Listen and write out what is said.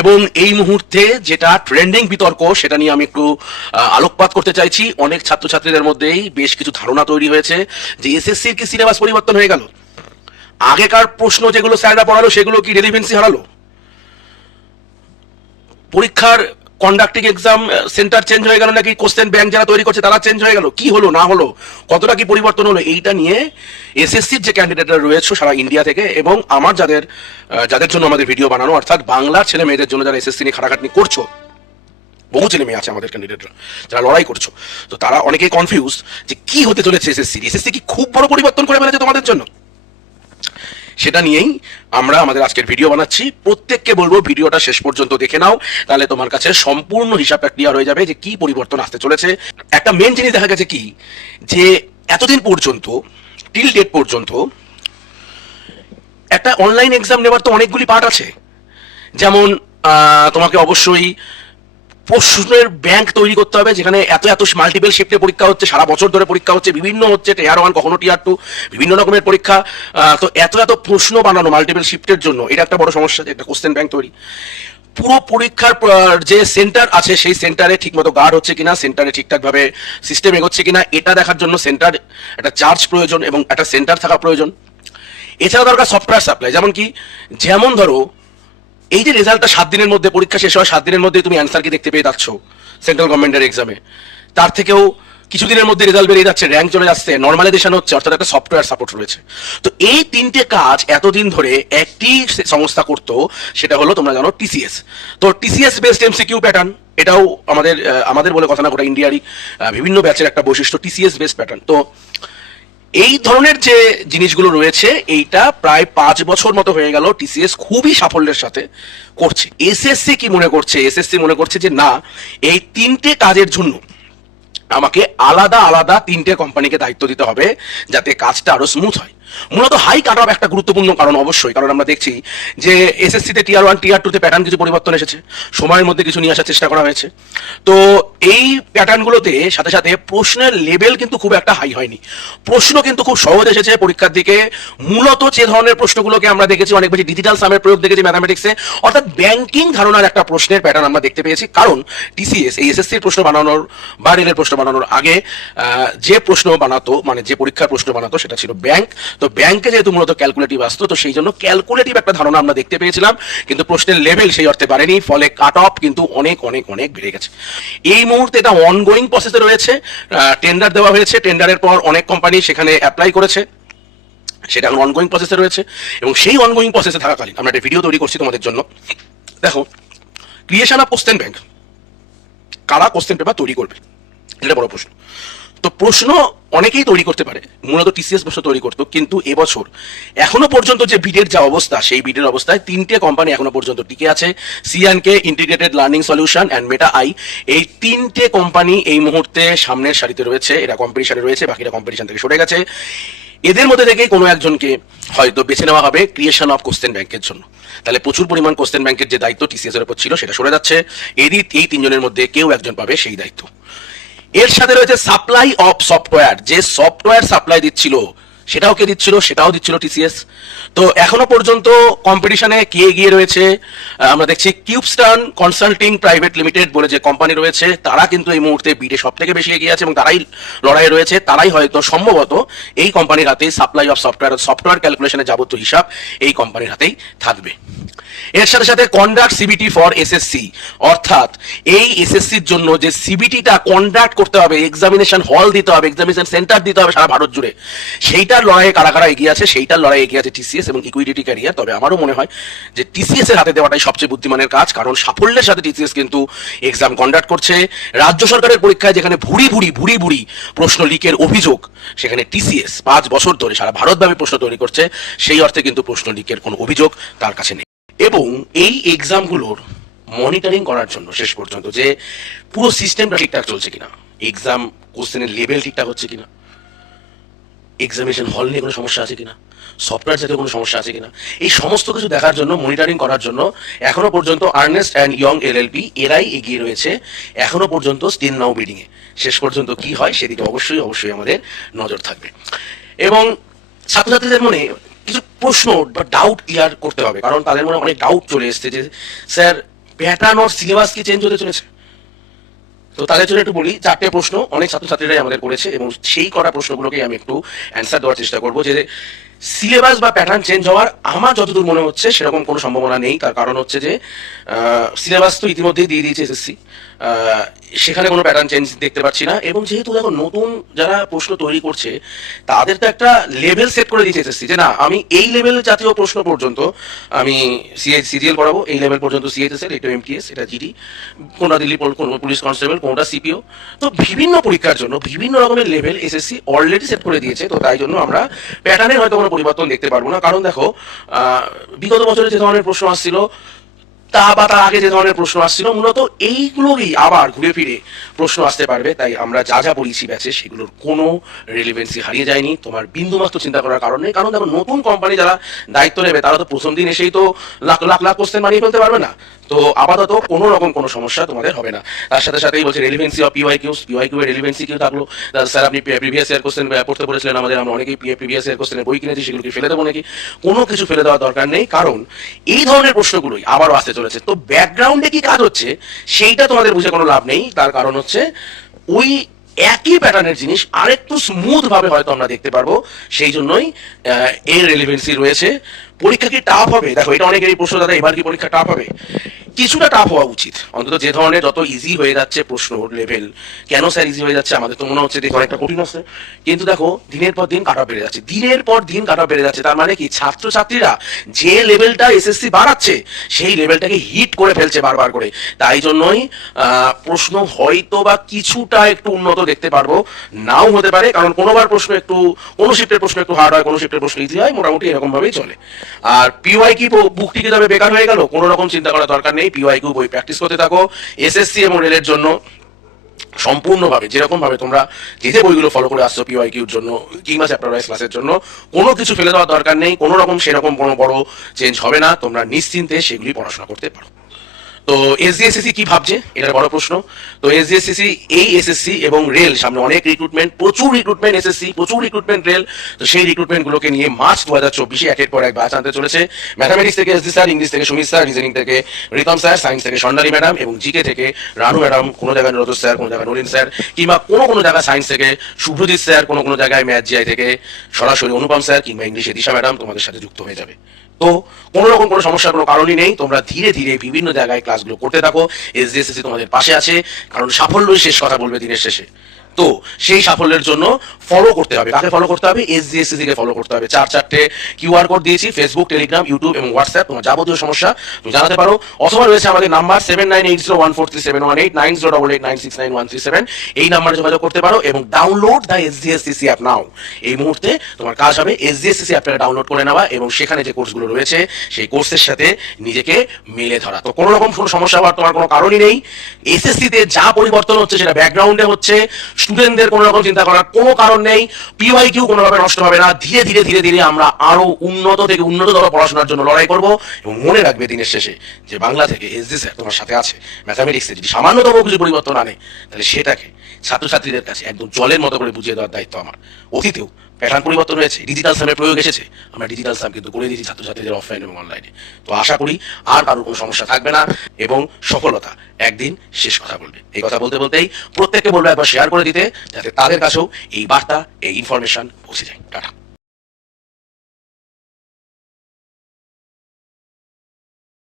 এবং এই মুহূর্তে যেটা ট্রেন্ডিং বিতর্ক সেটা নিয়ে আমি একটু আলোকপাত করতে চাইছি। অনেক ছাত্রছাত্রীদের মধ্যেই বেশ কিছু ধারণা তৈরি হয়েছে যে এসএসসির কি সিলেবাস পরিবর্তন হয়ে গেল, আগেকার প্রশ্ন যেগুলো স্যাররা পড়ালো সেগুলো কি রেলিভেন্সি হারালো, পরীক্ষার কন্ডাক্টিং এক্সাম সেন্টার চেঞ্জ হয়ে গেল, নাকি কোশ্চেন ব্যাংক যারা তৈরি করছে তারা চেঞ্জ হয়ে গেল, কি হলো না হলো, কতটা কি পরিবর্তন হলো, এইটা নিয়ে এসএসসির যে ক্যান্ডিডেটরা রয়েছে সারা ইন্ডিয়া থেকে এবং আমার যাদের যাদের জন্য আমাদের ভিডিও বানানো, অর্থাৎ বাংলার ছেলে মেয়েদের জন্য যারা এসএসসি নিয়ে খাটাখাটনি করছো, বহু ছেলে মেয়ে আছে আমাদের ক্যান্ডিডেটরা যারা লড়াই করছো, তো তারা অনেকেই কনফিউজ যে কি হতে চলেছে এসএসসি। এসএসসি কি খুব বড় পরিবর্তন করে ফেলেছে তোমাদের জন্য? সেটা নিয়েই আমরা আমাদের আজকের ভিডিও বানাচ্ছি। প্রত্যেককে বলবো ভিডিওটা শেষ পর্যন্ত দেখে নাও, তাহলে তোমার কাছে সম্পূর্ণ হিসাবটা ক্লিয়ার হয়ে যাবে যে কি পরিবর্তন আসতে চলেছে। একটা মেন জিনিস দেখা গেছে কি, যে এতদিন পর্যন্ত টিল ডেট পর্যন্ত একটা অনলাইন এক্সাম নেওয়ার তো অনেকগুলি পার্ট আছে। যেমন তোমাকে অবশ্যই প্রশ্নের ব্যাংক তৈরি করতে হবে, যেখানে এত এত মাল্টিপল শিফটে পরীক্ষা হচ্ছে, সারা বছর ধরে পরীক্ষা হচ্ছে, বিভিন্ন হচ্ছে টিয়ার 1 কখনো টিয়ার 2 বিভিন্ন রকমের পরীক্ষা। তো এত এত প্রশ্ন বানানো মাল্টিপল শিফটের জন্য এটা একটা বড় সমস্যা, যে একটা কোশ্চেন ব্যাংক তৈরি। পুরো পরীক্ষার যে সেন্টার আছে সেই সেন্টারে ঠিকমতো গার্ড হচ্ছে কিনা, সেন্টারে ঠিকঠাক ভাবে সিস্টেম এগোচ্ছে কিনা, এটা দেখার জন্য সেন্টার একটা চার্জ প্রয়োজন এবং একটা সেন্টার থাকা প্রয়োজন। এছাড়া দরকার সফটওয়্যার সাপ্লাই। যেমন ধরো এই যে রেজাল্টটা 7 দিনের মধ্যে পরীক্ষা শেষ হয়, 7 দিনের মধ্যে তুমি অ্যান্সার কি দেখতে পেয়ে যাচ্ছ সেন্ট্রাল গভর্নমেন্টের এক্সামে, তার থেকেও কিছুদিনের মধ্যে রেজাল্ট বেরিয়ে যাচ্ছে, র্যাঙ্ক চলে যাচ্ছে, নর্মালাইজেশন হচ্ছে, অর্থাৎ একটা সফটওয়্যার সাপোর্ট রয়েছে। তো এই তিনটে কাজ এতদিন ধরে একটি সংস্থা করতো, সেটা হলো তোমরা জানো টিসিএস। তো টিসিএস বেসড এমসিকিউ প্যাটার্ন, এটাও আমাদের বলে কথা না, গোটা ইন্ডিয়ারই বিভিন্ন ব্যাচের একটা বৈশিষ্ট্য টিসিএস বেসড প্যাটার্ন। তো এই ধরনের যে জিনিসগুলো রয়েছে এইটা প্রায় 5 বছর মতো হয়ে গেল টিসিএস খুবই সাফল্যের সাথে করছে। এসএসসি কি মনে করছে? এসএসসি মনে করছে যে না, এই তিনটে কাজের জন্য আমাকে আলাদা আলাদা তিনটে কোম্পানিকে দায়িত্ব দিতে হবে যাতে কাজটা আরো স্মুথ হয়। মূলত হাই কাট অফ একটা গুরুত্বপূর্ণ কারণ অবশ্যই, কারণ আমরা দেখছি যে এসএসসি তে টিয়ার 1 টিয়ার 2 তে প্যাটার্ন কিছু পরিবর্তন এসেছে, সময়ের মধ্যে কিছু নিয়ে আসার চেষ্টা করা হয়েছে। তো এই প্যাটার্নগুলোতে সাথে সাথে প্রশ্নের লেভেল কিন্তু খুব একটা হাই হয়নি, প্রশ্ন কিন্তু খুব সহজ এসেছে পরীক্ষার দিকে। মূলত যে ধরনের প্রশ্নগুলোকে আমরা দেখেছি অনেক বেশি ডিজিটাল সামের প্রয়োগ দেখেছি ম্যাথামেটিক্সে, অর্থাৎ ব্যাংকিং ধারণার একটা প্রশ্নের প্যাটার্ন আমরা দেখতে পেয়েছি। কারণ টিসিএস এই এসএসসির প্রশ্ন বানানোর বা রেলের প্রশ্ন বানানোর আগে যে প্রশ্ন বানাতো, মানে যে পরীক্ষার প্রশ্ন বানাতো সেটা ছিল ব্যাংক। তো ব্যাংকে যেহেতু মূলত ক্যালকুলেটিভ আসতো, তো সেই জন্য ক্যালকুলেটিভ একটা ধারণা আমরা দেখতে পেয়েছিলাম, কিন্তু প্রশ্নের লেভেল সেই অর্থে বাড়েনি, ফলে কাট অফ কিন্তু অনেক অনেক অনেক বেড়ে গেছে। এই মুহূর্তে এটা অনগোয়িং প্রসেসে রয়েছে, টেন্ডার দেওয়া হয়েছে, টেন্ডারের পর অনেক কোম্পানি সেখানে অ্যাপ্লাই করেছে, সেটা এখন অনগোয়িং প্রসেসে রয়েছে। এবং সেই অনগোয়িং প্রসেসে থাকাকালীন আমরা একটা ভিডিও তৈরি করছি তোমাদের জন্য। দেখো, ক্রিয়েশন অফ কোশ্চেন ব্যাংক, কারা কোশ্চেন পেপার তৈরি করবে, এটা বড় প্রশ্ন। তো প্রশ্ন অনেকেই তৈরি করতে পারে, মূলত টিসিএস প্রশ্ন তৈরি করতো, কিন্তু এবছর এখনো পর্যন্ত যে বিডের যা অবস্থা, সেই বিডের অবস্থায় তিনটে কোম্পানি এখনো পর্যন্ত টিকে আছে, CNK, integrated learning solution and Meta AI. এই তিনটে কোম্পানি এই মুহূর্তে সামনের সারিতে রয়েছে, এরা কম্পিটিশনে রয়েছে, বাকিরা কম্পিটিশন থেকে সরে গেছে। এদের মধ্যে থেকেই কোনো একজনকে হয়তো বেছে নেওয়া হবে ক্রিয়েশন অফ কোশ্চেন ব্যাংকের জন্য। তাহলে প্রচুর পরিমাণ কোশ্চেন ব্যাংকের যে দায়িত্ব টিসিএস এর উপর ছিল সেটা সরে যাচ্ছে, এই তিনজনের মধ্যে কেউ একজন পাবে সেই দায়িত্ব। এর সাথে রয়েছে সাপ্লাই অফ সফটওয়্যার, যে সফটওয়্যার সাপ্লাই দিচ্ছিল সেটাও কে দিচ্ছিল? সেটাও দিচ্ছিল টিসিএস। তো এখনো পর্যন্ত কম্পিটিশনে কে এগিয়ে রয়েছে? আমরা দেখছি কিউবস্টান কনসাল্টিং প্রাইভেট লিমিটেড বলে যে কোম্পানি রয়েছে, তারা কিন্তু এই মুহূর্তে বিডে সব থেকে বেশি এগিয়ে আছে এবং তারাই লড়াই রয়েছে, তারাই হয়তো সম্ভবত এই কোম্পানির হাতেই সাপ্লাই অফ সফটওয়্যার ক্যালকুলেশনের যাবতীয় হিসাব এই কোম্পানির হাতেই থাকবে। এর সাথে সাথে কন্ডাক্ট সিবিটি ফর এসএসসি, অর্থাৎ এই এসএসসির জন্য যে সিবিটিটা কন্ডাক্ট করতে হবে, এক্সামিনেশন হল দিতে হবে, এক্সামিনেশন সেন্টার দিতে হবে সারা ভারত জুড়ে, সেইটার লড়াইয়ে কারা কারা এগিয়ে আছে? সেইটার লড়াই এগিয়ে আছে টিসিএস এবং ইকুইডিটি ক্যারিয়ার। তবে আমারও মনে হয় যে টিসিএস এর হাতে দেওয়াটাই সবচেয়ে বুদ্ধিমানের কাজ, কারণ সাফল্যের সাথে টিসিএস কিন্তু এক্সাম কন্ডাক্ট করছে। রাজ্য সরকারের পরীক্ষায় যেখানে ভুরি ভুরি প্রশ্ন লিকের অভিযোগ, সেখানে টিসিএস 5 বছর ধরে সারা ভারতব্যাপী প্রশ্ন তৈরি করছে, সেই অর্থে কিন্তু প্রশ্ন লিকের কোনো অভিযোগ তার কাছে নেই। এবং এই এক্সামগুলোর মনিটরিং করার জন্য শেষ পর্যন্ত যে পুরো সিস্টেমটা ঠিকঠাক চলছে কিনা, এক্সাম কোশ্চেনের লেভেল ঠিকঠাক হচ্ছে কিনা, এক্সামিনেশন হল নিয়ে কোনো সমস্যা আছে কিনা, সফটওয়্যার জাতীয় কোনো সমস্যা আছে কিনা, এই সমস্ত কিছু দেখার জন্য, মনিটরিং করার জন্য এখনো পর্যন্ত আর্নেস্ট অ্যান্ড ইয়ং এলএলপি এরাই এগিয়ে রয়েছে এখনো পর্যন্ত স্টিল নাও বিডিং এ। শেষ পর্যন্ত কি হয় সেদিকে অবশ্যই অবশ্যই আমাদের নজর থাকবে। এবং ছাত্রছাত্রীদের মনে কিছু প্রশ্ন বা ডাউট ক্লিয়ার করতে হবে, কারণ তাদের মনে অনেক ডাউট চলে এসছে যে স্যার প্যাটার্ন অর সিলেবাস কি চেঞ্জ হতে চলেছে? তো তাদের জন্য একটু বলি, 4টে প্রশ্ন অনেক ছাত্রছাত্রীরাই আমাদের করেছে এবং সেই করা প্রশ্নগুলোকে আমি একটু অ্যান্সার দেওয়ার চেষ্টা করবো। যে সিলেবাস বা প্যাটার্ন চেঞ্জ হওয়ার আমার যতদূর মনে হচ্ছে সেরকম কোনো সম্ভাবনা নেই। তার কারণ হচ্ছে যে সিলেবাস তো ইতিমধ্যেই দিয়ে দিয়েছে এসএসসি, সেখানে কোনো প্যাটার্ন চেঞ্জ দেখতে পাচ্ছি না। এবং যেহেতু দেখো নতুন যারা প্রশ্ন তৈরি করছে তাদের তো একটা লেভেল সেট করে দিয়েছে এসএসসি, যে না আমি এই লেভেল জাতীয় প্রশ্ন পর্যন্ত আমি সিজিএল করাবো, এই লেভেল পর্যন্ত সিএইচএসএল, এটা এমটিএস, এটা জিডি, কোনটা দিল্লি পুলিশ কনস্টেবল, কোনটা সিপিও। তো বিভিন্ন পরীক্ষার জন্য বিভিন্ন রকমের লেভেল এসএসসি অলরেডি সেট করে দিয়েছে। তো তাই জন্য আমরা প্যাটার্নের হয়তো কোনো পরিবর্তন দেখতে পারবো না। কারণ দেখো বিগত বছরে যে ধরনের প্রশ্ন আসছিল তা বা তার আগে যে ধরনের প্রশ্ন আসছিল, মূলত এইগুলোরই আবার ঘুরে ফিরে প্রশ্ন আসতে পারবে। তাই আমরা যা যা পড়িয়েছি ব্যাচে সেগুলোর কোনো রিলেভেন্সি হারিয়ে যায়নি, তোমার বিন্দুমাত্র চিন্তা করার কারণ নেই। কারণ দেখো নতুন কোম্পানি যারা দায়িত্ব নেবে তারা তো প্রথম দিন এসেই তো লাখ লাখ লাখ কোশ্চেন বানিয়ে ফেলতে পারবে না। তো আপাতত কোনো রকম কোনো সমস্যা তোমাদের হবে না। তার সাথে সাথেই বলছে রেলিভেন্সি অফ পিওয়াইকিউ এর রেলিভেন্সি কি থাকলো? স্যার আপনি প্রিভিয়াস ইয়ার কোশ্চেন পড়তে বলেছিলেন আমাদের, আমরা অনেকেই প্রিভিয়াস ইয়ার কোশ্চেনের বই কিনেছি, সেগুলো কি ফেলে দেবো নাকি? কোনো কিছু ফেলে দেওয়ার দরকার নেই, কারণ এই ধরনের প্রশ্নগুলোই আবারও আসতে চলেছে। তো ব্যাকগ্রাউন্ডে কি কাজ হচ্ছে সেইটা তোমাদের বুঝে কোনো লাভ নেই। তার কারণ হচ্ছে ওই একই প্যাটার্নের জিনিস আরেকটু স্মুথ ভাবে হয়তো আমরা দেখতে পারবো, সেই জন্যই এর রেলিভেন্সি রয়েছে। পরীক্ষা কি টাফ হবে? দেখো এটা অনেকেরই প্রশ্ন, দাদা এবার কি পরীক্ষা টাফ হবে? কিছুটা টাফ হওয়া উচিত, অন্তত যে ধরনের যত ইজি হয়ে যাচ্ছে প্রশ্ন লেভেল। কেন স্যার ইজি হয়ে যাচ্ছে? আমাদের তো মনে হচ্ছে দেখো অনেকটা কঠিন আছে, কিন্তু দেখো দিনের পর দিন কাটা বেড়ে যাচ্ছে, দিনের পর দিন কাটা বেড়ে যাচ্ছে। তার মানে কি ছাত্রছাত্রীরা যে লেভেলটা এসএসসি বাড়াচ্ছে সেই লেভেলটাকে হিট করে ফেলছে বারবার করে। তাই জন্যই প্রশ্ন হয়তো বা কিছুটা একটু উন্নত দেখতে পারবো, নাও হতে পারে। কারণ কোনোবার প্রশ্ন একটু, কোনো শিফটের প্রশ্ন একটু হার্ড হয়, কোনো শিফটের প্রশ্ন ইজি হয়, মোটামুটি এরকম ভাবেই চলে। আর পিওয়াইকিউ বুকটি কি তবে বেকার হয়ে গেল? কোনো রকম চিন্তা করার দরকার নেই। পিওয়াইকিউ বই প্র্যাকটিস করতে থাকো। এসএসসি এবং রেলের জন্য সম্পূর্ণভাবে যেরকম ভাবে তোমরা যে যে বইগুলো ফলো করে আসছো পিওয়াইকিউর জন্য কিংবা চ্যাপ্টার ওয়াইজ ক্লাসের জন্য, কোনো কিছু ফেলে দেওয়ার দরকার নেই। কোনো রকম সেরকম কোনো বড় চেঞ্জ হবে না, তোমরা নিশ্চিন্তে সেগুলি পড়াশোনা করতে পারো। তো এসডিএসসিসি কি ভাবছে, এটা বড় প্রশ্ন। তো এসডিএসসিসি এই এসএসসি এবং রেল সামনে অনেক রিক্রুটমেন্ট, প্রচুর রিক্রুটমেন্ট এসএসসি, প্রচুর রিক্রুটমেন্ট রেল। তো সেই রিক্রুটমেন্ট গুলোকে নিয়ে মার্চ 2024 একের পর এক ব্যাচ আনতে চলেছে। ম্যাথামেটিক্স থেকে এসডি স্যার, ইংলিশ থেকে সুমিত স্যার, রিজনিং থেকে রিতম স্যার, সায়েন্স থেকে স্বর্ণালী ম্যাডাম এবং জিকে থেকে রানু ম্যাডাম, কোনো জায়গায় রজত স্যার, কোনো জায়গায় নলিন স্যার, কিংবা কোনো কোনো জায়গায় সায়েন্স থেকে শুভ্রজিৎ স্যার, কোনো কোনো জায়গায় ম্যাথ জিআই থেকে সরাসরি অনুপম স্যার, কিংবা ইংলিশে দিশা ম্যাডাম তোমাদের সাথে যুক্ত হয়ে যাবে। তো কোনো রকম কোনো সমস্যার কোনো কারণই নেই, তোমরা ধীরে ধীরে বিভিন্ন জায়গায় ক্লাসগুলো করতে থাকো। এসডিএসসি তোমাদের পাশে আছে, কারণ সাফল্যই শেষ কথা বলবে দিনের শেষে। তো সেই সাফল্যের জন্য ফলো করতে হবে, কাকে ফলো করতে হবে? এসডিএসসি কে ফলো করতে হবে। 4 কিউআর কোড দিয়েছি, ফেসবুক, টেলিগ্রাম, ইউটিউব এবং হোয়াটসঅ্যাপ। তোমার যাবতীয় সমস্যা তুমি জানাতে পারো, অথবা রয়েছে আমাদের নাম্বার 7980143718, 9088969137। এই নাম্বারে যোগাযোগ করতে পারো এবং ডাউনলোড দ্য এসডিএসসি অ্যাপ নাও। এই মুহূর্তে তোমার কাজ হবে এসডিএসসি অ্যাপটা ডাউনলোড করে নেওয়া এবং সেখানে যে কোর্সগুলো রয়েছে সেই কোর্সের সাথে নিজেকে মেলে ধরা। তো কোনো রকম কোনো সমস্যা হওয়ার তোমার কোনো কারণই নেই। এসএসসিতে যা পরিবর্তন হচ্ছে সেটা ব্যাকগ্রাউন্ডে হচ্ছে, স্টুডেন্টদের কোনো রকম চিন্তা করার কোনো কারণ নেই। পিওয়াইকিউ কোনোভাবে নষ্ট হবে না। ধীরে ধীরে ধীরে ধীরে আমরা আরো উন্নত থেকে উন্নততর পড়াশোনার জন্য লড়াই করব। এবং মনে রাখবে দিনের শেষে যে বাংলা থেকে এসডি স্যার তোমার সাথে আছে। ম্যাথামেটিক্সে যদি সামান্যতম কিছু পরিবর্তন আনে তাহলে সেটাকে ছাত্রছাত্রীদের কাছে একদম জলের মতো করে বুঝিয়ে দেওয়ার দায়িত্ব আমার। অতীতেও প্যাটার্ন পরিবর্তন হয়েছে, ডিজিটাল সামের প্রয়োগ এসেছে, আমরা ডিজিটাল সাম কিন্তু করে দিয়েছি ছাত্রছাত্রীদের অফলাইন এবং অনলাইনে। তো আশা করি আর কারোর কোনো সমস্যা থাকবে না এবং সফলতা একদিন শেষ কথা বলবে। এই কথা বলতে বলতেই প্রত্যেককে বলবো একবার শেয়ার করে দিতে, যাতে তাদের কাছেও এই বার্তা, এই ইনফরমেশন পৌঁছে যায়। টাটা।